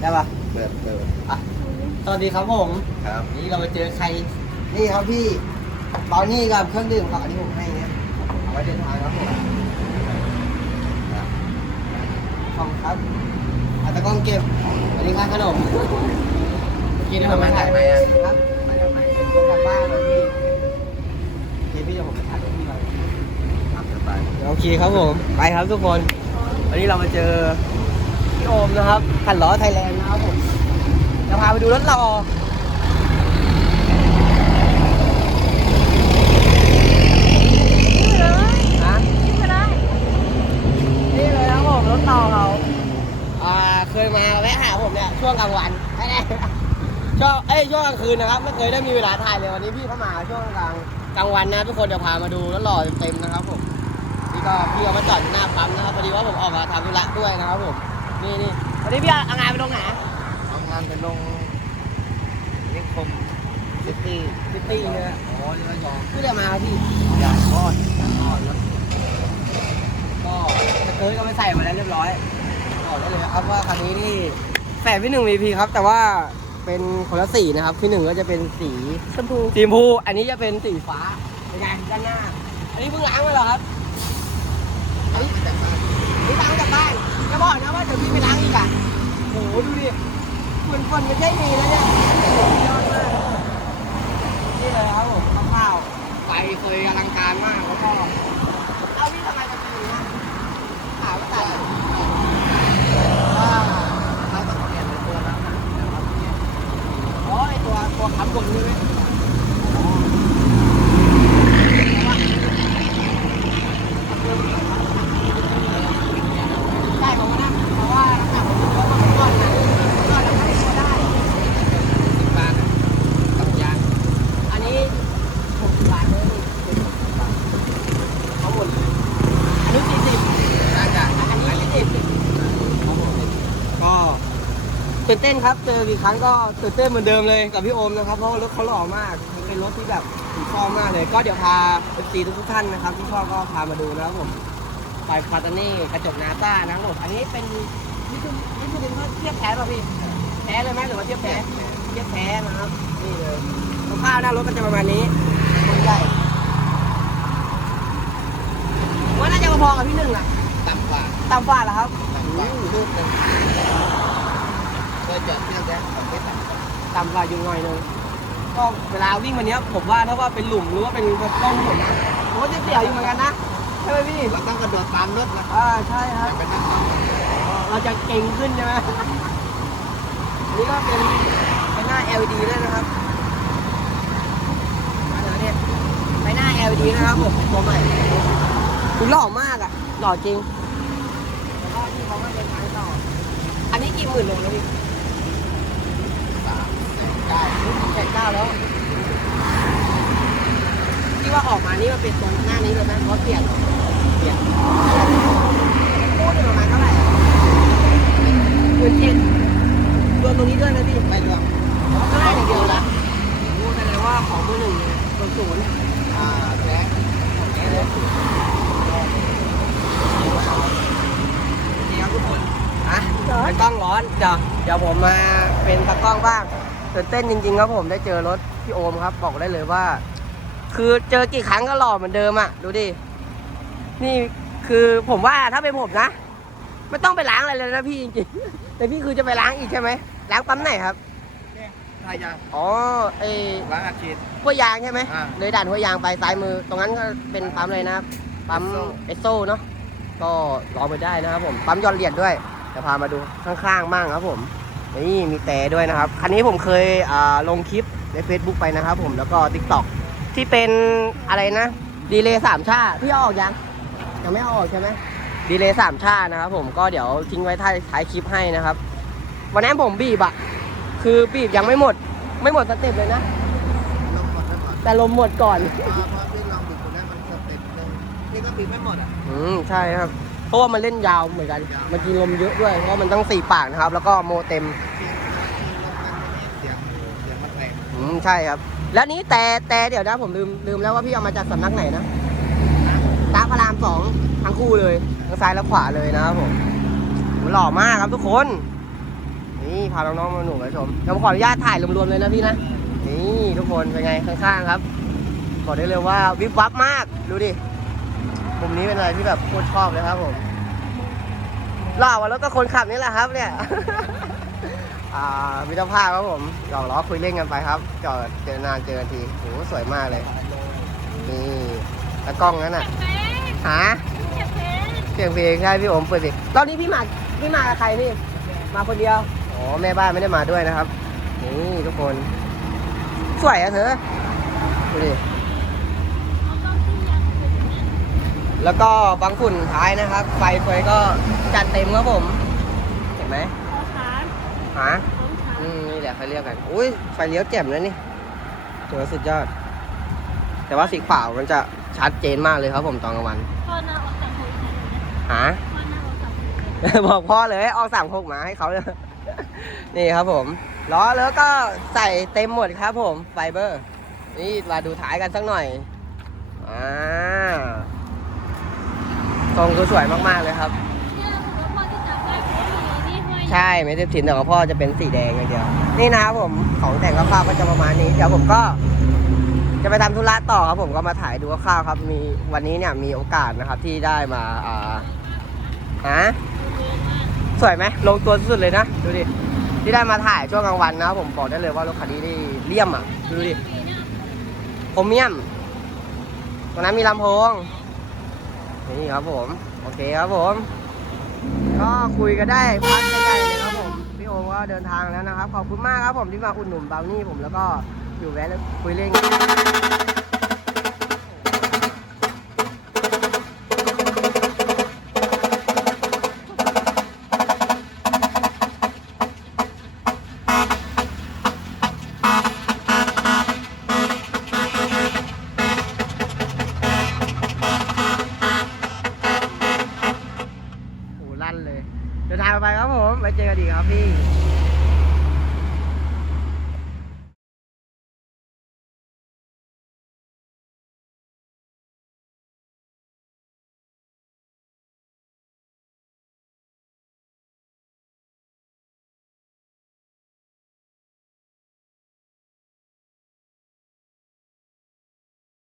ได้ปะเปิดเปิดอะสวัสดีครับผมครับ วันนี้เรามาเจอใคร นี่ครับพี่ตอนนี้กับเครื่องดื่มของอันนี้ผมให้เนี่ยเอาไว้เดินทางครับผมขอบคุณครับอาตะกล้องเก็บอันนี้ค่าขนมกินขนมมาจากไหนอะครับมาจากไหนมาจากบ้านเลยพี่โอเคพี่เดี๋ยวผมไปถ่ายรูปพี่หน่อยตามสบายโอเคครับผม ไปครับทุกคน วันนี้เรามาเจอพี่โอ มนะครับขันล้อไทยแลนด์นะครับผมจะพาไปดูรถเราฮะนี่เลยครับผมรถเราเขาอ่าเคยมาแวะหาผมเนี่ยช่วงกลางวันช่วงเอ้ยช่วงกลางคืนนะครับ ไม่เคยได้มีเวลาถ่ายเลยวันนี้พี่เข้ามาช่วงกลางกลางวันนะทุกคนเดี๋ยวพามาดูรถหล่อเต็มๆนะครับผมนี่ก็พี่เอามาจอดหน้าปั๊มนะครับพอดีว่าผมออกมาทำธุระด้วยนะครับผม นี่นี่วันนี้พี่เอางานไปลงไหนเอางานไปลงนิคมซิตี้ซิตี้เนี่ยอ๋อนี่ระยองพี่จะมาพี่ยางก้อนยางก้อนรถก็สเกิร์ตก็ไปใส่มาแล้วเรียบร้อยบอกได้เลยนะครับว่าคันนี้นี่แฝดพี่หนึ่งมีพีครับ แต่ว่าเป็นคนละสีนะครับ พี่หนึ่งก็จะเป็นสีชมพูสีชมพู อันนี้จะเป็นสีฟ้าเป็นไงด้านหน้า อันนี้เพิ่งล้างมาเหรอครับอันนี้จากบ้านนี่ล้างจากบ้านจะบอกนะว่าเดี๋ยวพี่ไปล้างอีกอะโหดูดิ คนไม่ใช่มีแล้วเนี่ยอดมากนี่เลยครับผมข้าวๆไฟเคยอลังการมากแล้วก็เอาพี่ทำไมจะเป็นอย่างนี้ถามว่าตัดอะว่า ถ้าต้องเปลี่ยนเป็นตัวนั้นนะเดี๋ยวเราเปลี่ยน อ๋อไอตัวตัวค้ำบนนี่ไหมได้ผมนะเพราะว่าน้ำหนักผมเยอะมากก่อนนะก่อนแล้วให้ตัวได้ สิบบาทนะกับยาง อันนี้ผมบาทเลยเขาหมดอันนี้สี่สิบ น่าจะ อันนี้ยี่สิบก็ ตื่นเต้นครับ เจอกี่ครั้งก็ตื่นเต้นเหมือนเดิมเลยกับพี่โอมนะครับเพราะว่ารถเขาหล่อมากมันเป็นรถที่แบบผมชอบมากเลย ก็เดี๋ยวพาเอฟซีทุกๆท่านนะครับ ที่ชอบก็พามาดูนะครับผมไฟคาตาเน่กระจกนาต้านะครับผมอันนี้เป็นนี่คือนี่คือเป็นเทียบแท้ป่ะพี่แท้เลยไหมหรือว่าเทียบแท้เทียบแท้นะครับนี่เลยข้าวๆหน้ารถก็จะประมาณนี้คนใหญ่ว่าน่าจะพอๆกับพี่หนึ่งอะต่ำกว่าต่ำกว่าเหรอครับต่ำกว่า ลูกหนึงก็จะเที่ยวแค่สองเมตรต่ำกว่าอยู่หน่อยนึงก็เวลาวิ่งวันเนี้ยผมว่าถ้าว่าเป็นหลุมหรือว่าเป็นกล้องผมนะผมก็จะเสียวอยู่เหมือนกันนะใช่ไหมพี่เราต้องกระโดดตามรถนะอ่าใช่คอรับย่าไปนั่งตามรถเราจะเก่งขึ้นใช่ไหมอันนี้ก็เป็นเป็นหน้า LED ด้วยนะครับมาแล้วเนี่ยไปหน้า LED นะครับผมตัวใหม่คือหล่อมากอะหล่อจริงแล้วก็ที่เขามาเป็นทางต่ออันนี้กี่หมื่นโลแล้วพี่สาม แสนเก้าแปดเก้าแล้ว ที่ว่าออกมานี่มันเป็นตรงหน้านี้เลยไหมเพราะเปลี่ยนเปลี่ยนพูดถึงประมาณเท่าไหร่หมื่นเจ็ดรวมตรงนี้ด้วยนะพี่ไม่รวมก็ได้อย่างเดียวละพูดแสดงว่าของมือหนึ่งเนี่ยส่วนศูนย์เนี่ยอ่าแท็กของนี้เลยนี่ครับทุกคนอะเป็นกล้องร้อนเดี๋ยวเดี๋ยวผมมาเป็นตากล้องบ้าง ตื่นเต้นจริงๆครับผมได้เจอรถพี่โอมครับ บอกได้เลยว่า คือเจอกี่ครั้งก็หล่อเหมือนเดิมอะดูดิ นี่คือผมว่าถ้าเป็นผมนะ ไม่ต้องไปล้างอะไรเลยนะพี่จริงๆแต่พี่คือจะไปล้างอีกใช่ไหมล้างปั๊มไหนครับทายางอ๋อไอ้ล้างอาชีพ ห้วยยางใช่ไหมอ่า เลยด่านห้วยยางไปซ้ายมือ ตรงนั้นก็เป็นปั๊มเลยนะครับปั๊มเอสโซเนาะก็ลองไปได้นะครับผมปั๊มยอนเหรียญด้วยจะพามาดูข้างๆบ้างครับผม นี่มีแต่ด้วยนะครับ คันนี้ผมเคยอ่าลงคลิปใน Facebook ไปนะครับผมแล้วก็ Tik t o k ที่เป็นอะไรนะดีเลย์สามชาพี่เอาออกยังยังไม่เอาออกใช่ไหมดีเลย์สามชานะครับผมก็เดี๋ยวทิ้งไว้ท้ายท้ายคลิปให้นะครับ วันนั้นผมบีบอะคือบีบยังไม่หมด ไม่หมดสเต็ปเลยนะลงหมดแล้วก่อนแต่ลมหมดก่อนอ่าเพราะที่ลองบิดตัวนี้มันสเต็ปหนึงนี่ก็บิดไม่หมดอะอืมใช่ครับ เพราะว่ามันเล่นยาวเหมือนกันมันกินลมเยอะด้วยเพราะว่ามันต้องสี่ปากนะครับ แล้วก็โมเต็มเสียงเสียงเสียงมันแตกอืมใช่ครับ แล้วนี้แต่แต่เดี๋ยวนะผมลืมลืมแล้วว่าพี่เอามาจากสำนักไหนนะตาพระรามสองทั้งคู่เลยทั้งซ้ายและขวาเลยนะครับผมโหหล่อมากครับทุกคน นี่พาน้องๆมาหนูมาชมเดี๋ยวผมขออนุญาตถ่ายรวมๆเลยนะพี่นะนี่ทุกคนเป็นไงข้างๆครับบอกได้เลยว่าวิบวับมากดูดิ มุมนี้เป็นอะไรที่แบบโคตรชอบเลยครับผมหล่อว่าแล้วก็คนขับนี่แหละครับเนี่ยอ่ามิตรภาพครับผมหยอกล้อคุยเล่นกันไปครับจอดเจอนานเจอกันทีโหสวยมากเลย นี่แล้วกล้องนั้นอะหาเสียงเพลงใช่พี่โอมเปิดสิตอนนี้พี่มาพี่มากับใครพี่มาคนเดียวอ๋อแม่บ้านไม่ได้มาด้วยนะครับ นี่ทุกคน สวยอะเธอดูดิ แล้วก็บางฝุ่นท้ายนะครับ ไฟเฟยก็จัดเต็มครับผม เห็นไหมหาอืมนี่แหละเขาเรียกกัน อุ้ยไฟเลี้ยวแจ่มแล้วนี่ถือว่าสุดยอด แต่ว่าสีขาวมันจะชัดเจนมากเลยครับผมตอนกลางวันหาบอกพ่อเลยออกสามหกมาให้เขาเลยนี่ครับผมล้อแล้วก็ใส่เต็มหมดครับผมไฟเบอร์ นี่มาดูท้ายกันสักหน่อยอ่า ทรงคือสวยมากๆเลยครับ ใช่ไม่ได้ถินแต่ของพ่อจะเป็นสีแดงอย่างเดียว นี่นะครับผมของแต่งคร่าวก็จะประมาณนี้ เดี๋ยวผมก็ จะไปทำธุระต่อครับผมก็มาถ่ายดูคร่าวครับ มีวันนี้เนี่ยมีโอกาสนะครับที่ได้มาอ่าฮะสวยไหมลงตัวสุดเลยนะดูดิที่ได้มาถ่ายช่วงกลางวันนะครับผมบอกได้เลยว่ารถคันนี้นี่เลี่ยมอะดูดิโครเมียมตรงนั้นมีลำโพง นี่ครับผม โอเคครับผม ก็คุยกันได้พักใกล้ๆเลยครับผม พี่โอมก็เดินทางแล้วนะครับ ขอบคุณมากครับผมที่มาอุดหนุนบาวนี่ผมแล้วก็อยู่แวะแล้วคุยเล่นกัน ไปครับผมไปเจอกันอีกครับพี่